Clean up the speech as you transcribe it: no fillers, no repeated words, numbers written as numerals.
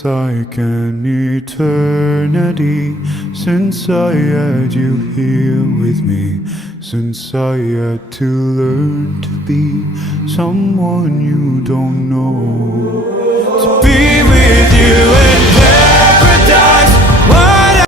feels like an eternity since I had you here with me, since I had to learn to be someone you don't know, to be with you and